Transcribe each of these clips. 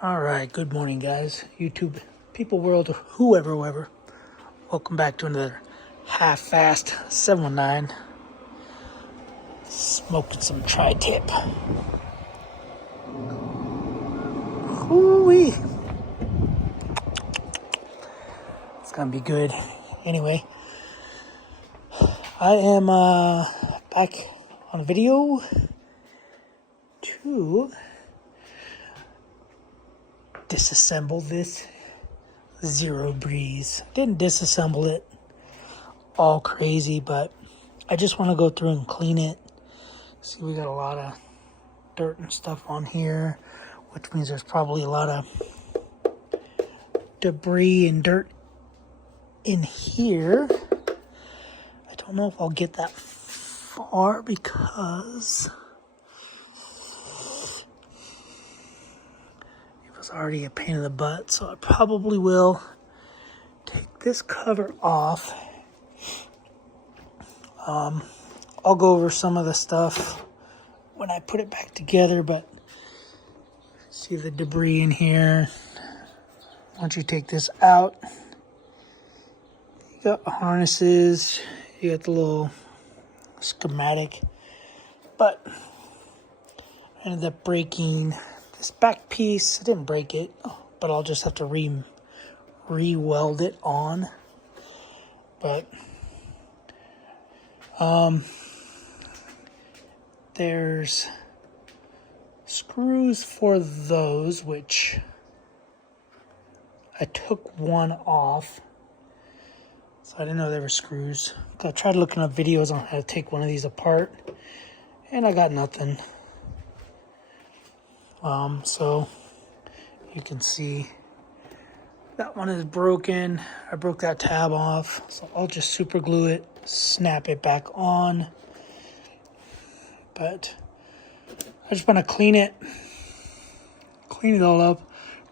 All right, good morning, guys. YouTube, people, world, whoever. Welcome back to another half-fast 719. Smoking some tri-tip. Hoo-wee. It's gonna be good. Anyway, I am back on video to disassemble this Zero Breeze. Didn't disassemble it all crazy, but I just want to go through and clean it. See, we got a lot of dirt and stuff on here, which means there's probably a lot of debris and dirt in here. I don't know if I'll get that far because it was already a pain in the butt, so I probably will take this cover off. I'll go over some of the stuff when I put it back together, but see the debris in here. Once you take this out, you got harnesses, you got the little schematic, but I ended up breaking this back piece. I didn't break it, but I'll just have to re-weld it on. But there's screws for those, which I took one off, so I didn't know there were screws. I tried looking up videos on how to take one of these apart, and I got nothing. So you can see that one is broken. I broke that tab off, so I'll just super glue it, snap it back on. But I just want to clean it all up.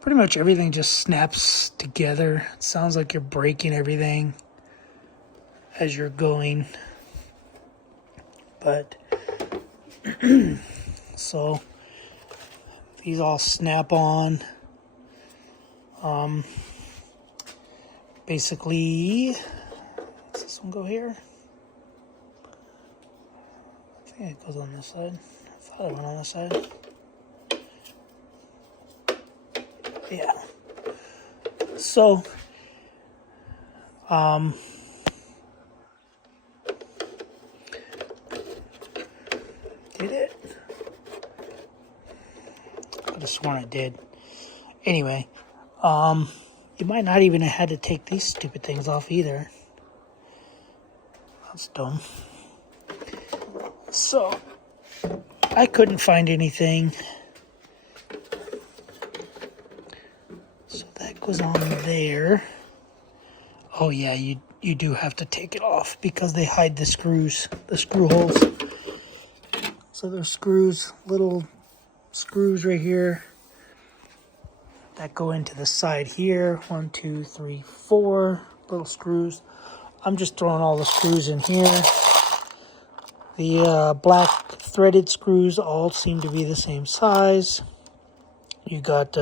Pretty much everything just snaps together. It sounds like you're breaking everything as you're going. But so these all snap on. Basically, does this one go here? I think it goes on this side. I thought it went on this side. Yeah. So, did it? I could have sworn I did. Anyway, you might not even have had to take these stupid things off either. That's dumb. So, I couldn't find anything. So that goes on there. Oh yeah, you do have to take it off because they hide the screws, the screw holes. So there's screws, little screws right here that go into the side here. 1, 2, 3, 4 little screws. I'm just throwing all the screws in here. The black threaded screws all seem to be the same size. You got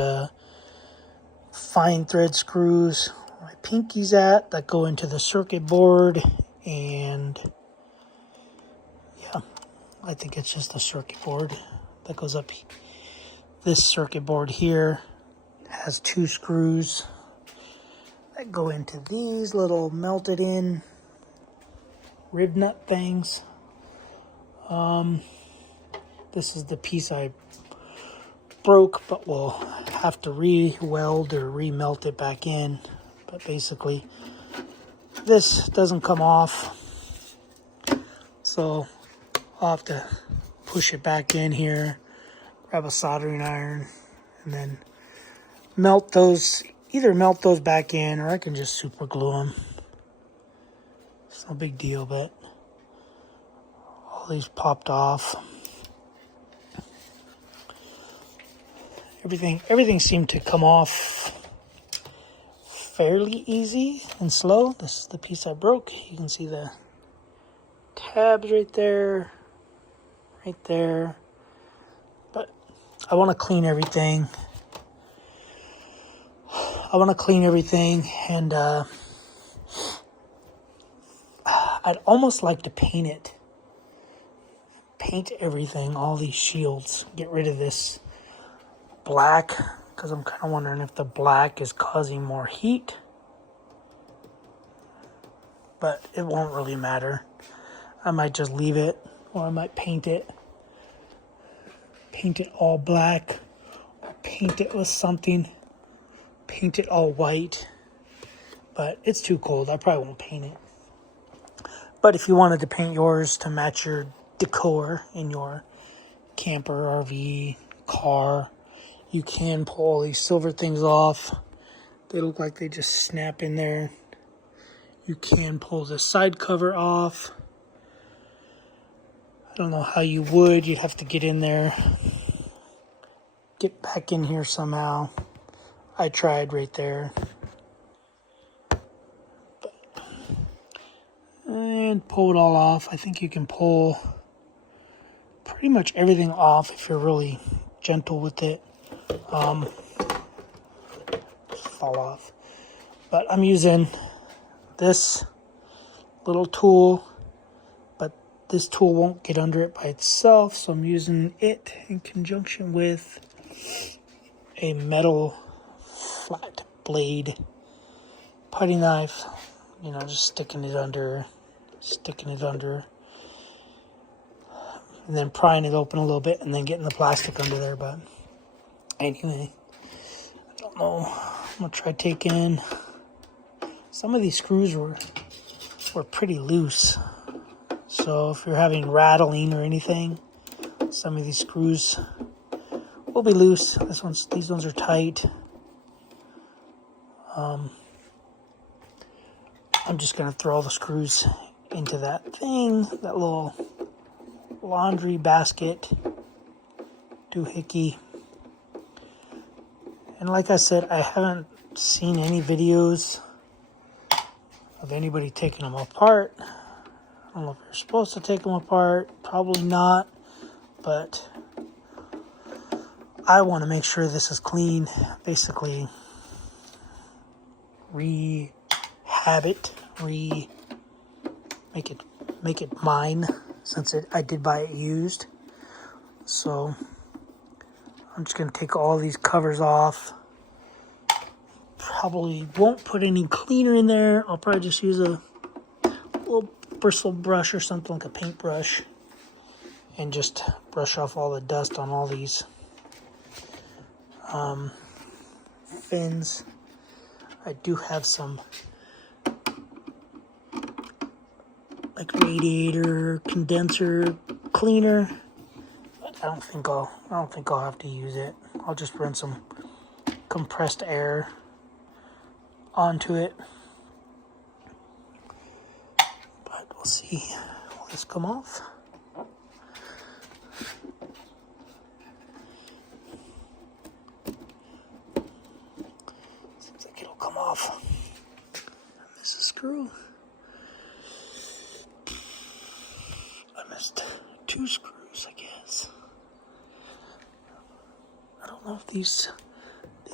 fine thread screws where my pinky's at that go into the circuit board, and yeah, I think it's just a circuit board that goes up. This circuit board here has 2 screws that go into these little melted in rib nut things. This is the piece I broke, but we'll have to re-weld or re-melt it back in. But basically, this doesn't come off, so I'll have to push it back in here, grab a soldering iron, and then melt those. Either melt those back in, or I can just super glue them. It's no big deal, but all these popped off. Everything seemed to come off fairly easy and slow. This is the piece I broke. You can see the tabs right there. But I want to clean everything. I want to clean everything, and I'd almost like to paint it. Paint everything, all these shields. Get rid of this black, because I'm kind of wondering if the black is causing more heat. But it won't really matter. I might just leave it, or I might paint it. Paint it all black, or paint it with something. Paint it all white. But it's too cold. I probably won't paint it. But if you wanted to paint yours to match your decor in your camper, RV, car, you can pull all these silver things off. They look like they just snap in there. You can pull the side cover off. I don't know how you would. You'd have to get in there. Get back in here somehow. I tried right there. And pull it all off. I think you can pull pretty much everything off if you're really gentle with it. Fall off. But I'm using this little tool, but this tool won't get under it by itself, so I'm using it in conjunction with a metal flat blade putty knife. You know, just sticking it under, and then prying it open a little bit, and then getting the plastic under there. But anyway, I don't know. I'm gonna try taking. Some of these screws were pretty loose, so if you're having rattling or anything, some of these screws will be loose. These ones are tight. I'm just gonna throw all the screws into that thing, that little laundry basket doohickey. And like I said, I haven't seen any videos of anybody taking them apart. I don't know if you're supposed to take them apart. Probably not. But I want to make sure this is clean. Basically, rehab it. Make it mine, since I did buy it used. So I'm just going to take all these covers off. Probably won't put any cleaner in there. I'll probably just use a little bristle brush or something, like a paintbrush, and just brush off all the dust on all these fins. I do have some like radiator condenser cleaner. I don't think I'll have to use it. I'll just run some compressed air onto it. But we'll see. Will this come off? Seems like it'll come off. I missed a screw. I missed 2 screws, I guess. I don't know if these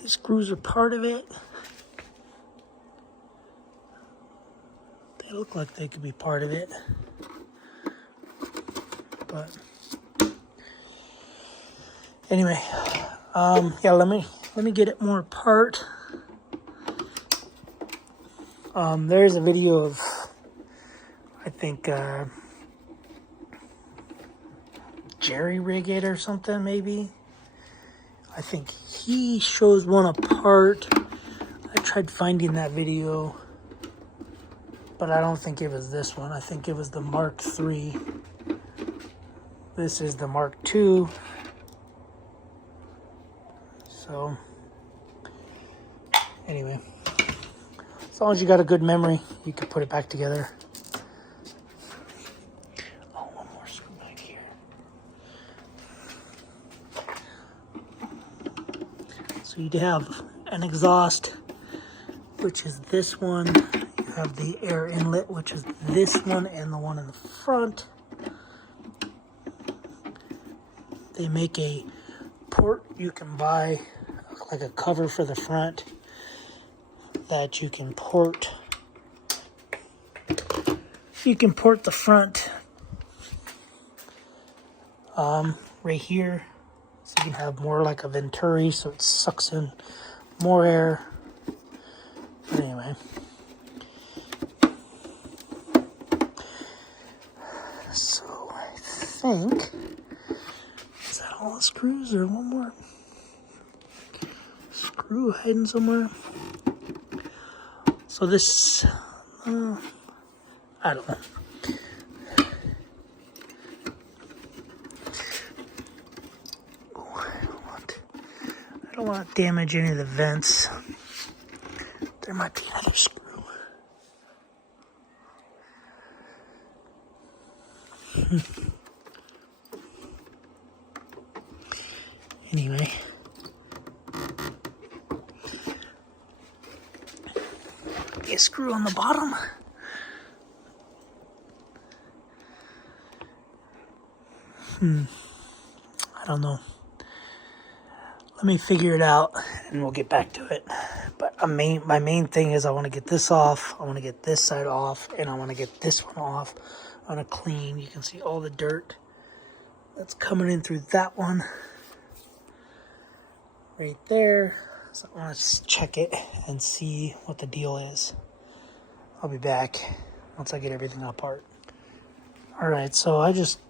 screws are part of it. They look like they could be part of it. But anyway, yeah, let me get it more apart. There's a video of, I think, Jerry Riggett or something, maybe. I think he shows one apart. I tried finding that video, but I don't think it was this one. I think it was the Mark III. This is the Mark II. So, anyway, as long as you got a good memory, you can put it back together. Oh, one more screw back here. So you have an exhaust, which is this one. You have the air inlet, which is this one, and the one in the front. They make a port you can buy, like a cover for the front, that you can port. You can port the front right here, so you can have more like a Venturi, so it sucks in more air. Anyway, so I think, is that all the screws or one more screw hiding somewhere? So this, I don't know. I don't want to damage any of the vents. There might be another screw. Anyway. A screw on the bottom. I don't know. Let me figure it out and we'll get back to it. But my main thing is I want to get this off. I want to get this side off, and I want to get this one off. I want to clean. You can see all the dirt that's coming in through that one right there. So I want to check it and see what the deal is. I'll be back once I get everything apart. Alright, so I just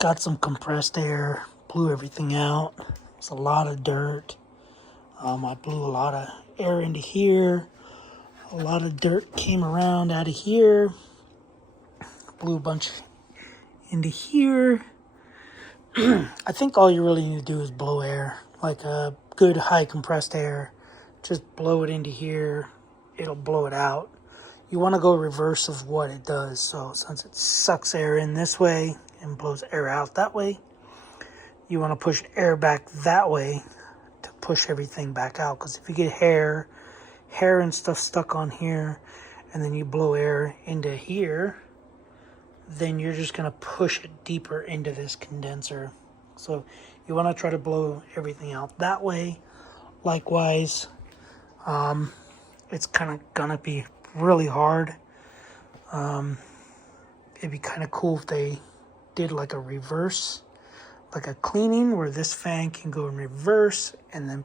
got some compressed air, blew everything out. It's a lot of dirt. I blew a lot of air into here. A lot of dirt came around out of here. Blew a bunch into here. I think all you really need to do is blow air, like a good high compressed air. Just blow it into here. It'll blow it out. You want to go reverse of what it does. So since it sucks air in this way and blows air out that way, you want to push air back that way to push everything back out. Because if you get hair and stuff stuck on here, and then you blow air into here, then you're just going to push it deeper into this condenser. So you want to try to blow everything out that way. Likewise, it's kind of going to be really hard. It'd be kind of cool if they did like a reverse, like a cleaning where this fan can go in reverse and then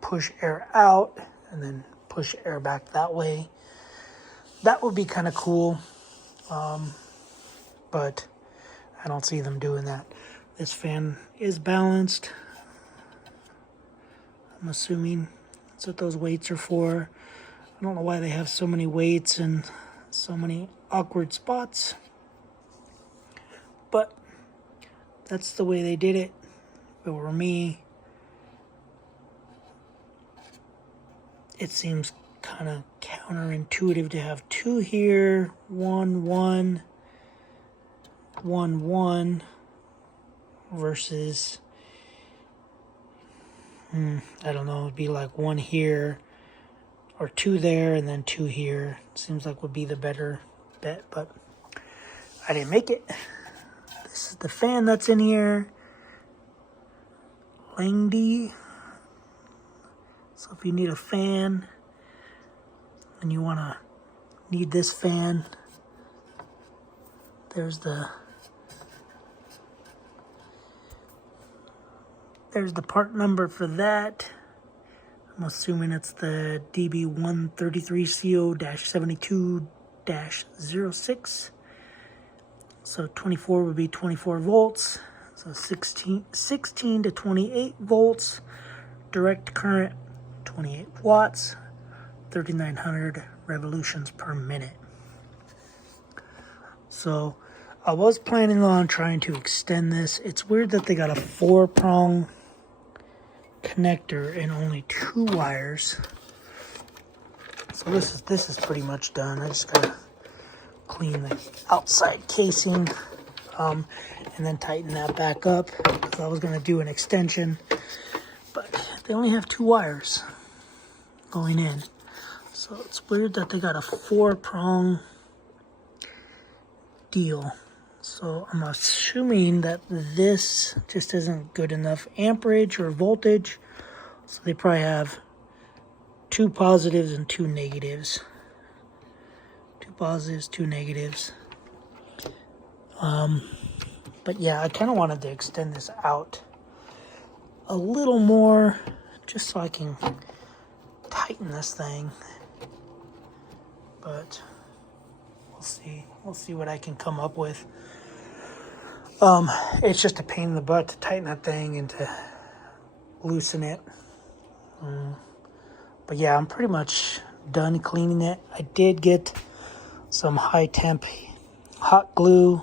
push air out and then push air back that way. That would be kind of cool. But I don't see them doing that. This fan is balanced. I'm assuming that's what those weights are for. I don't know why they have so many weights and so many awkward spots, but that's the way they did it. If it were me, it seems kind of counterintuitive to have two here, 1, 1, 1, 1, versus, I don't know, it'd be like one here, or two there, and then two here. Seems like would be the better bet, but I didn't make it. This is the fan that's in here. Langdy. So if you need a fan, and you need this fan, there's the part number for that. I'm assuming it's the DB133CO-72-06. So 24 would be 24 volts. So 16 to 28 volts. Direct current, 28 watts, 3,900 revolutions per minute. So I was planning on trying to extend this. It's weird that they got a 4-prong connector and only 2 wires. So this is pretty much done. I just gotta clean the outside casing, and then tighten that back up, because I was gonna do an extension, but they only have 2 wires going in. So it's weird that they got a 4-prong deal. So I'm assuming that this just isn't good enough amperage or voltage. So they probably have 2 positives and 2 negatives. 2 positives, 2 negatives. But yeah, I kind of wanted to extend this out a little more just so I can tighten this thing. But we'll see. We'll see what I can come up with. It's just a pain in the butt to tighten that thing and to loosen it. But yeah, I'm pretty much done cleaning it. I did get some high temp hot glue,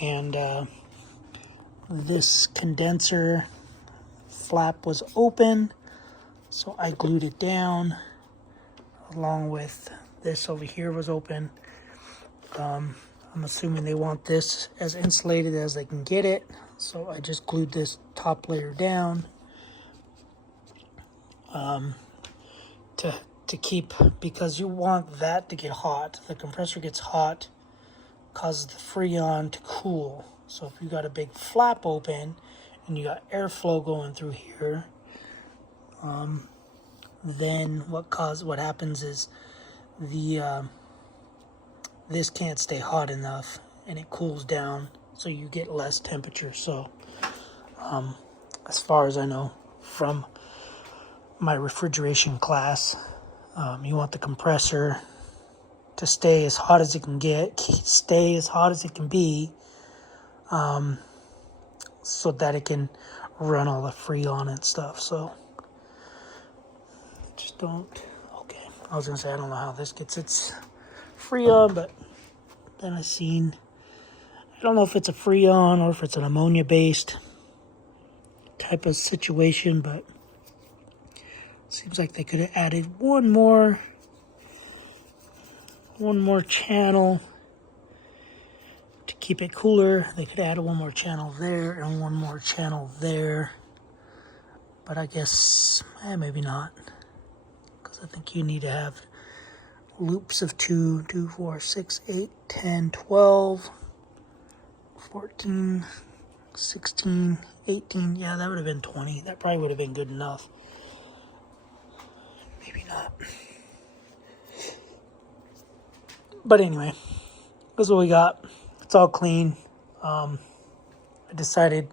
and this condenser flap was open, so I glued it down, along with this over here was open. I'm assuming they want this as insulated as they can get it, so I just glued this top layer down to keep, because you want that to get hot. The compressor gets hot, causes the Freon to cool. So if you got a big flap open and you got airflow going through here, then what happens is this can't stay hot enough and it cools down, so you get less temperature. So as far as I know from my refrigeration class, you want the compressor to stay as hot as it can get, stay as hot as it can be, so that it can run all the Freon and stuff. So just don't. Okay, I was gonna say I don't know how this gets its Freon, but then I don't know if it's a Freon or if it's an ammonia based type of situation, but seems like they could have added one more channel to keep it cooler. They could add one more channel there and one more channel there, but I guess maybe not, because I think you need to have loops of 2, 4, 6, 8, 10, 12, 14, 16, 18. Yeah, that would have been 20. That probably would have been good enough. Maybe not. But anyway, this is what we got. It's all clean. I decided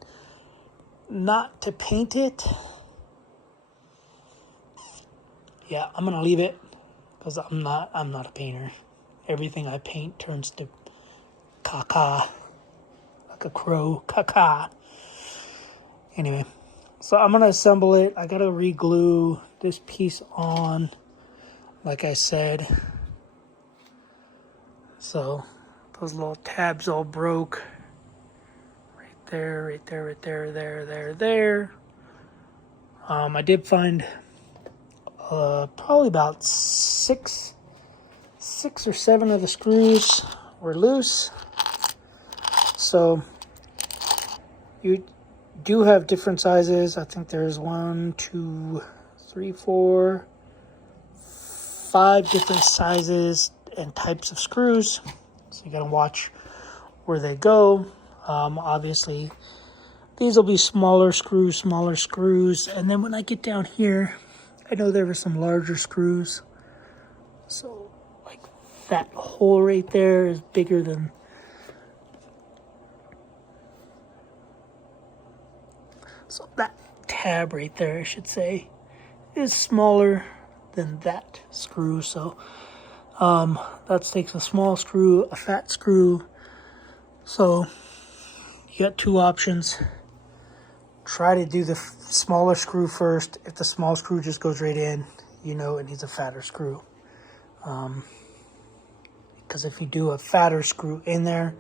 not to paint it. Yeah, I'm gonna leave it because I'm not a painter. Everything I paint turns to caca, like a crow, caca. Anyway, so I'm gonna assemble it. I gotta re-glue this piece on, like I said. So those little tabs all broke. Right there, right there, right there, there. I did find probably about six or 7 of the screws were loose. So you do have different sizes. I think there's 1, 2, 3, 4, 5 different sizes and types of screws. So you gotta watch where they go. Obviously these will be smaller screws, and then when I get down here, I know there were some larger screws. So like that hole right there is bigger than, so that tab right there, I should say, is smaller than that screw. So that takes a small screw, a fat screw. So you got 2 options. Try to do the smaller screw first. If the small screw just goes right in, you know it needs a fatter screw. Because if you do a fatter screw in there,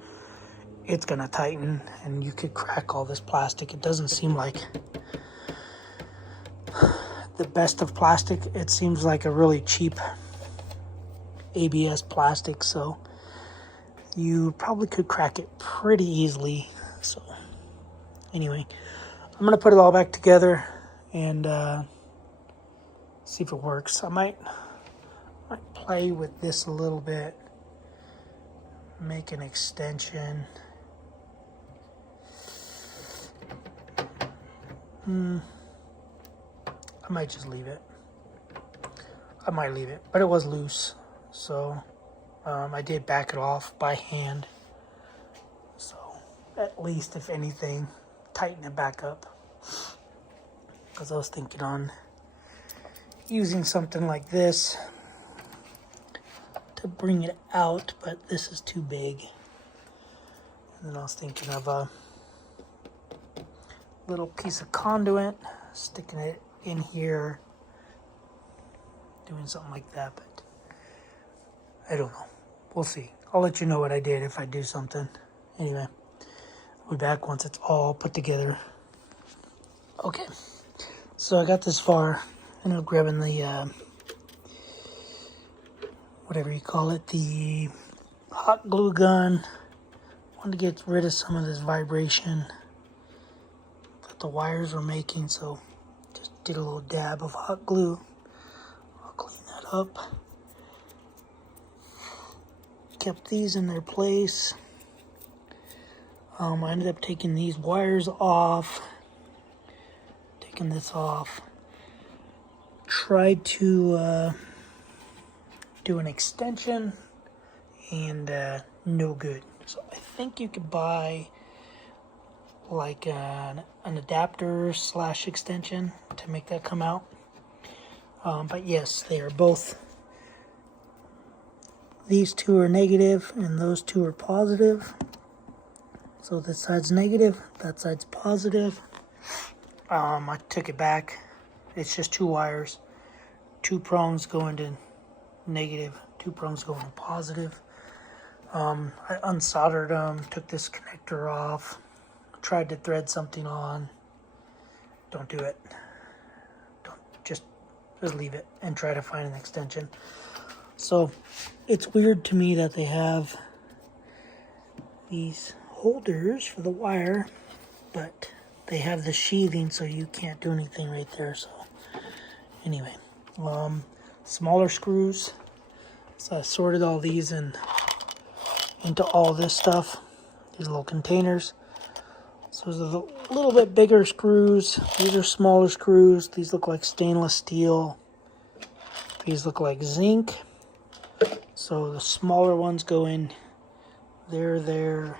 it's gonna tighten and you could crack all this plastic. It doesn't seem like the best of plastic. It seems like a really cheap ABS plastic, so you probably could crack it pretty easily. So anyway, I'm gonna put it all back together and see if it works. I might play with this a little bit, make an extension. I might just leave it. I might leave it, but it was loose. So I did back it off by hand. So at least, if anything, tighten it back up. Because I was thinking on using something like this to bring it out, but this is too big. And then I was thinking of a little piece of conduit, sticking it in here, doing something like that, but I don't know. We'll see. I'll let you know what I did if I do something. Anyway, I'll be back once it's all put together. Okay, so I got this far. I ended up grabbing the, whatever you call it, the hot glue gun. Wanted to get rid of some of this vibration that the wires were making, so just did a little dab of hot glue. I'll clean that up. Kept these in their place. I ended up taking these wires off, taking this off. Tried to do an extension, and no good. So I think you could buy like an adapter / extension to make that come out. But yes, they are both. These two are negative and those two are positive. So this side's negative, that side's positive. I took it back. It's just 2 wires. 2 prongs go into negative, 2 prongs go into positive. I unsoldered them, took this connector off, tried to thread something on. Don't do it. Just leave it and try to find an extension. So it's weird to me that they have these holders for the wire, but they have the sheathing so you can't do anything right there. So anyway, smaller screws. So I sorted all these into all this stuff, these little containers. So there's a little bit bigger screws. These are smaller screws. These look like stainless steel. These look like zinc. So the smaller ones go in there.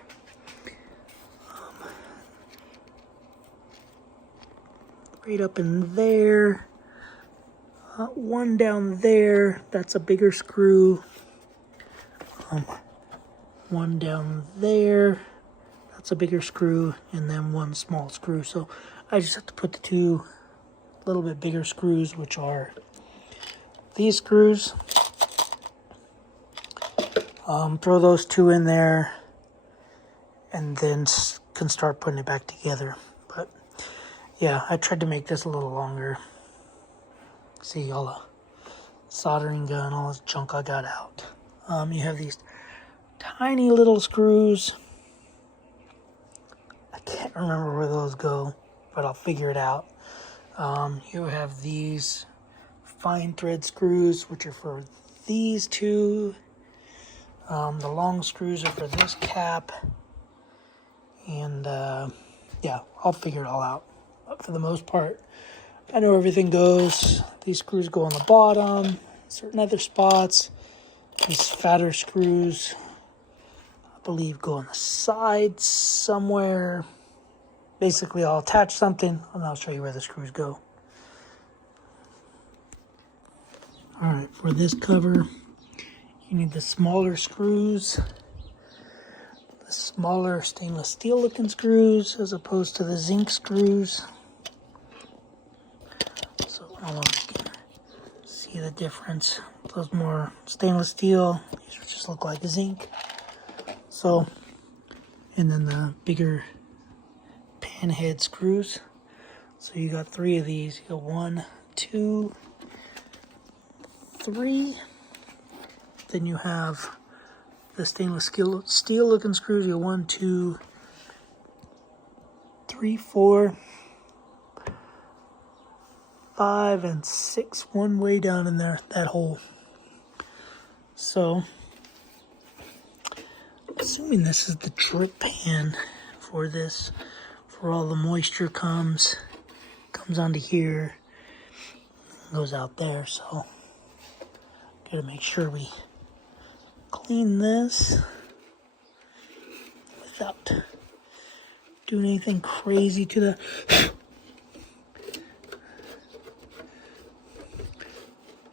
Right up in there. One down there. That's a bigger screw. One down there. That's a bigger screw, and then one small screw. So I just have to put the 2 little bit bigger screws, which are these screws. Throw those 2 in there, and then can start putting it back together. But yeah, I tried to make this a little longer. See all the soldering gun, all this junk I got out. You have these tiny little screws. I can't remember where those go, but I'll figure it out. You have these fine thread screws, which are for these 2. The long screws are for this cap. And yeah, I'll figure it all out. But for the most part, I know everything goes. These screws go on the bottom, certain other spots. These fatter screws, I believe, go on the side somewhere. Basically, I'll attach something and I'll show you where the screws go. Alright, for this cover, you need the smaller screws. The smaller stainless steel looking screws as opposed to the zinc screws. So I don't know if you can see the difference. Those more stainless steel, these just look like zinc. So, and then the bigger pan head screws. So you got 3 of these. You got 1, 2, 3. Then you have the stainless steel looking screws. You got 1, 2, 3, 4, 5, and 6. One way down in there, that hole. So, assuming this is the drip pan for this, for all the moisture comes onto here, goes out there. So Gotta make sure we clean this without doing anything crazy to the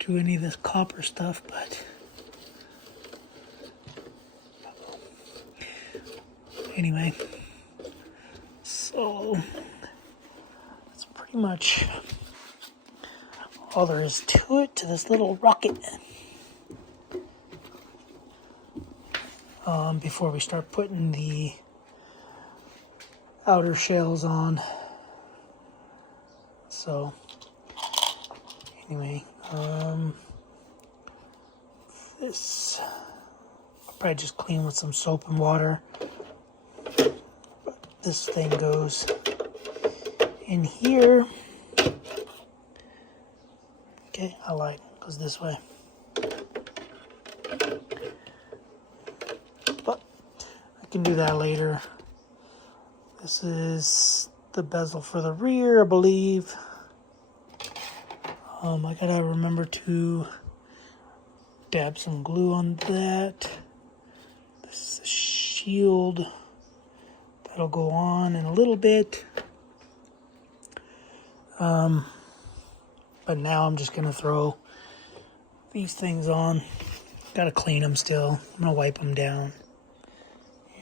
to any of this copper stuff, but anyway, so that's pretty much all there is to it, to this little rocket. Before we start putting the outer shells on. So anyway, this I'll probably just clean with some soap and water. But this thing goes in here. Okay, I lied. It goes this way. But I can do that later. This is the bezel for the rear, I believe. I gotta remember to dab some glue on that. This is the shield. That'll go on in a little bit. But now I'm just gonna throw these things on. Gotta clean them still. I'm gonna wipe them down.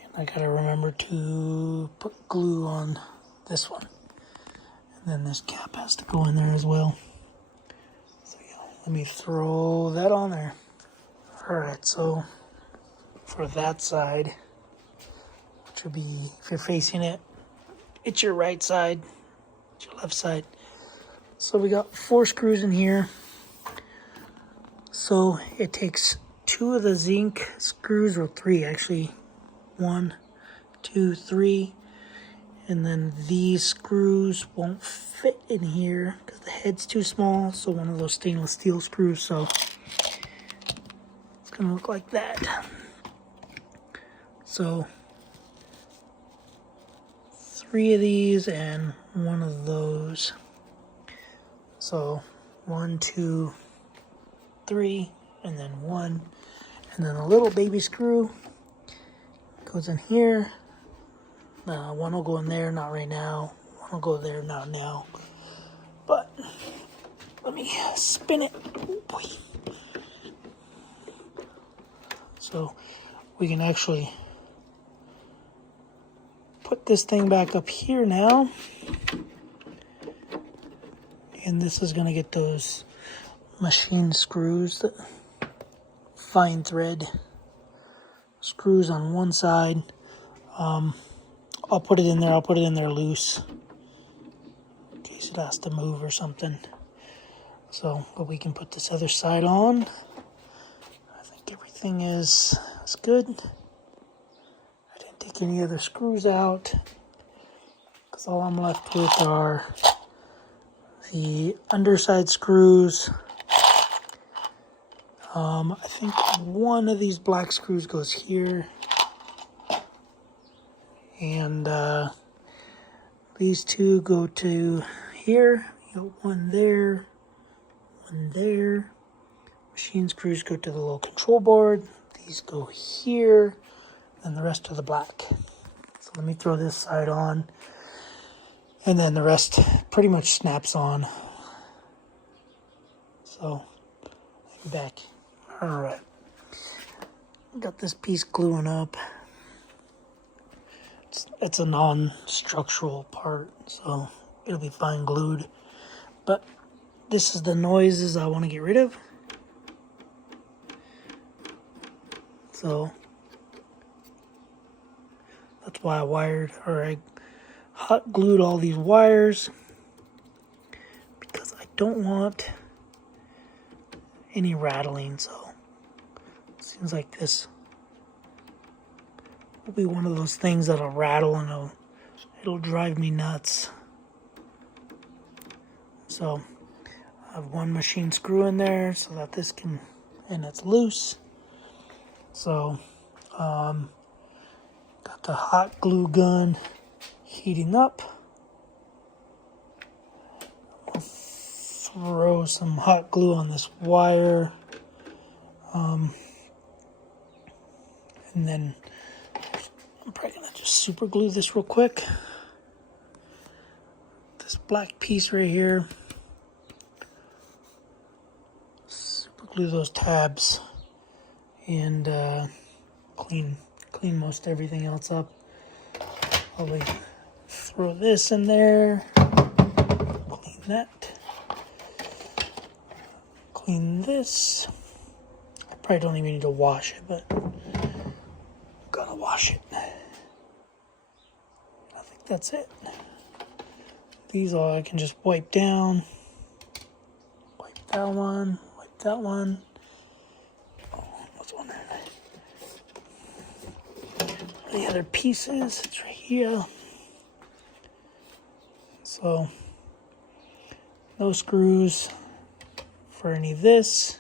And I gotta remember to put glue on this one. And then this cap has to go in there as well. So yeah, let me throw that on there. Alright, so for that side, which would be, if you're facing it, it's your right side, it's your left side. So we got 4 screws in here. So it takes 2 of the zinc screws, or 3 actually. 1, 2, 3. And then these screws won't fit in here because the head's too small. So one of those stainless steel screws. So it's going to look like that. So 3 of these and 1 of those. So 1, 2, 3, and then 1. And then a little baby screw goes in here. One will go in there, not right now. One will go there, not now. But let me spin it. Oh boy. So we can actually put this thing back up here now. And this is going to get those machine screws, that fine thread screws on one side. I'll put it in there. I'll put it in there loose in case it has to move or something. So, but we can put this other side on. I think everything is good. I didn't take any other screws out because all I'm left with are the underside screws. I think one of these black screws goes here. And these 2 go to here. You got 1 there, 1 there. Machine screws go to the little control board. These go here, and the rest are the black. So let me throw this side on, and then the rest pretty much snaps on. So I'll be back. All right, got this piece gluing up. It's a non-structural part, so it'll be fine glued. But this is the noises I want to get rid of. So that's why I hot glued all these wires, because I don't want any rattling. So it seems like this will be one of those things that'll rattle and it'll drive me nuts. So I have 1 machine screw in there so that this can, and it's loose. So got the hot glue gun heating up. I'll throw some hot glue on this wire And then I'm probably gonna just super glue this real quick. This black piece right here. Super glue those tabs and clean most everything else up. Probably throw this in there. Clean that. Clean this. I probably don't even need to wash it, but gotta wash it. I think that's it. These all I can just wipe down. Wipe that one. Wipe that one. Oh, I was wondering. The other pieces, it's right here. So, no screws for any of this.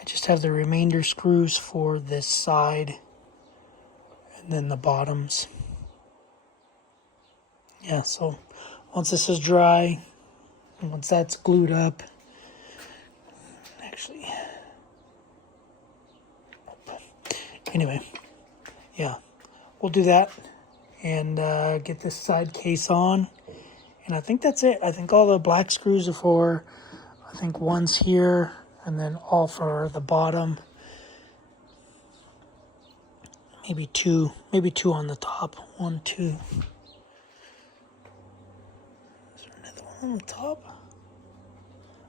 I just have the remainder screws for this side and then the bottoms. Yeah, so once this is dry, and once that's glued up, actually, anyway, yeah, we'll do that and get this side case on. And I think that's it. I think all the black screws are for, I think one's here and then all for the bottom. Maybe two on the top. 1, 2. Is there another one on the top?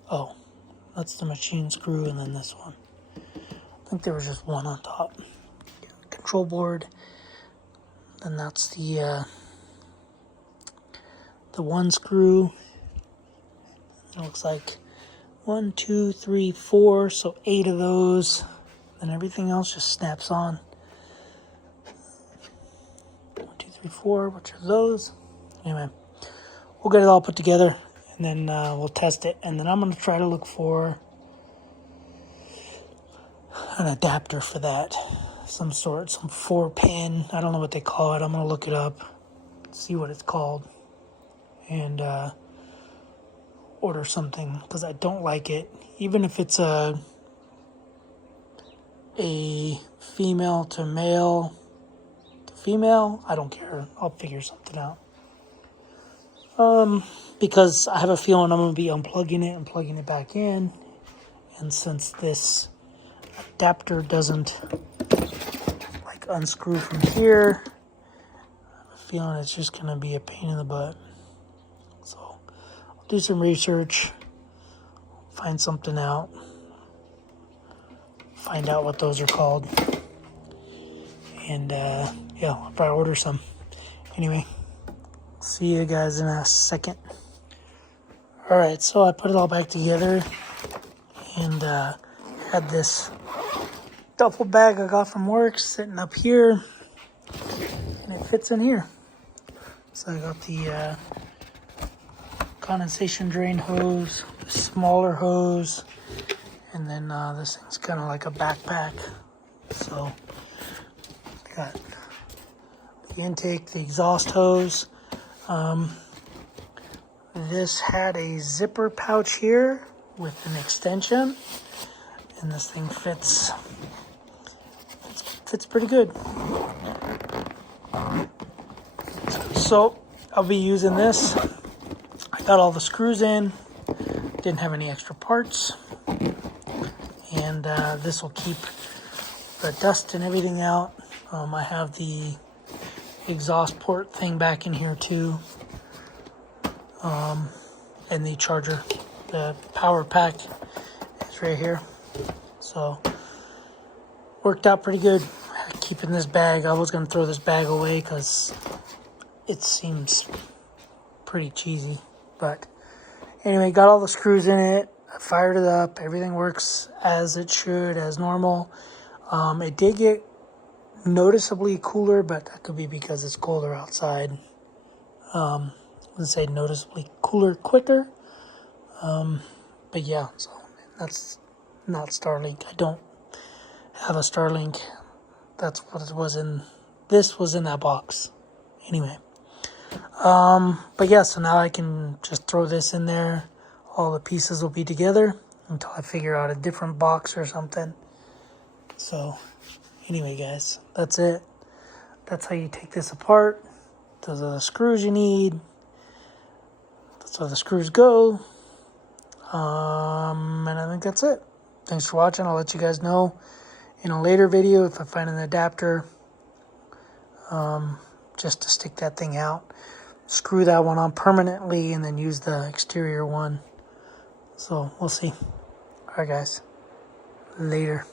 Oh, that's the machine screw and then this one. I think there was just one on top. Control board. Then that's the one screw. It looks like 1, 2, 3, 4, so 8 of those. And everything else just snaps on. 1, 2, 3, 4, which are those? Anyway, we'll get it all put together and then we'll test it. And then I'm going to try to look for an adapter for that. Some sort, some 4-pin. I don't know what they call it. I'm going to look it up, see what it's called, and order something because I don't like it. Even if it's a female to male to female, I don't care. I'll figure something out. Because I have a feeling I'm going to be unplugging it and plugging it back in. And since this adapter doesn't like unscrew from here, I have a feeling it's just going to be a pain in the butt. So I'll do some research, find something out, find out what those are called. And yeah, I'll probably order some. Anyway, see you guys in a second. Alright, so I put it all back together and had this duffel bag I got from work sitting up here, and it fits in here. So I got the condensation drain hose, the smaller hose, and then this thing's kind of like a backpack. So got the intake, the exhaust hose. This had a zipper pouch here with an extension, and this thing fits pretty good. So I'll be using this. I got all the screws in, didn't have any extra parts, and this will keep the dust and everything out. I have the exhaust port thing back in here too, and the charger, the power pack is right here. So worked out pretty good keeping this bag. I was going to throw this bag away because it seems pretty cheesy, but anyway, got all the screws in it. I fired it up. Everything works as it should, as normal. It did get noticeably cooler, but that could be because it's colder outside. I wouldn't say noticeably cooler quicker. But yeah, so that's not Starlink. I don't have a Starlink. That's what it was in. This was in that box. Anyway. But yeah, so now I can just throw this in there. All the pieces will be together until I figure out a different box or something. So anyway, guys, that's it. That's how you take this apart. Those are the screws you need. That's how the screws go. And I think that's it. Thanks for watching. I'll let you guys know in a later video if I find an adapter just to stick that thing out. Screw that one on permanently and then use the exterior one. So we'll see. Alright guys, later.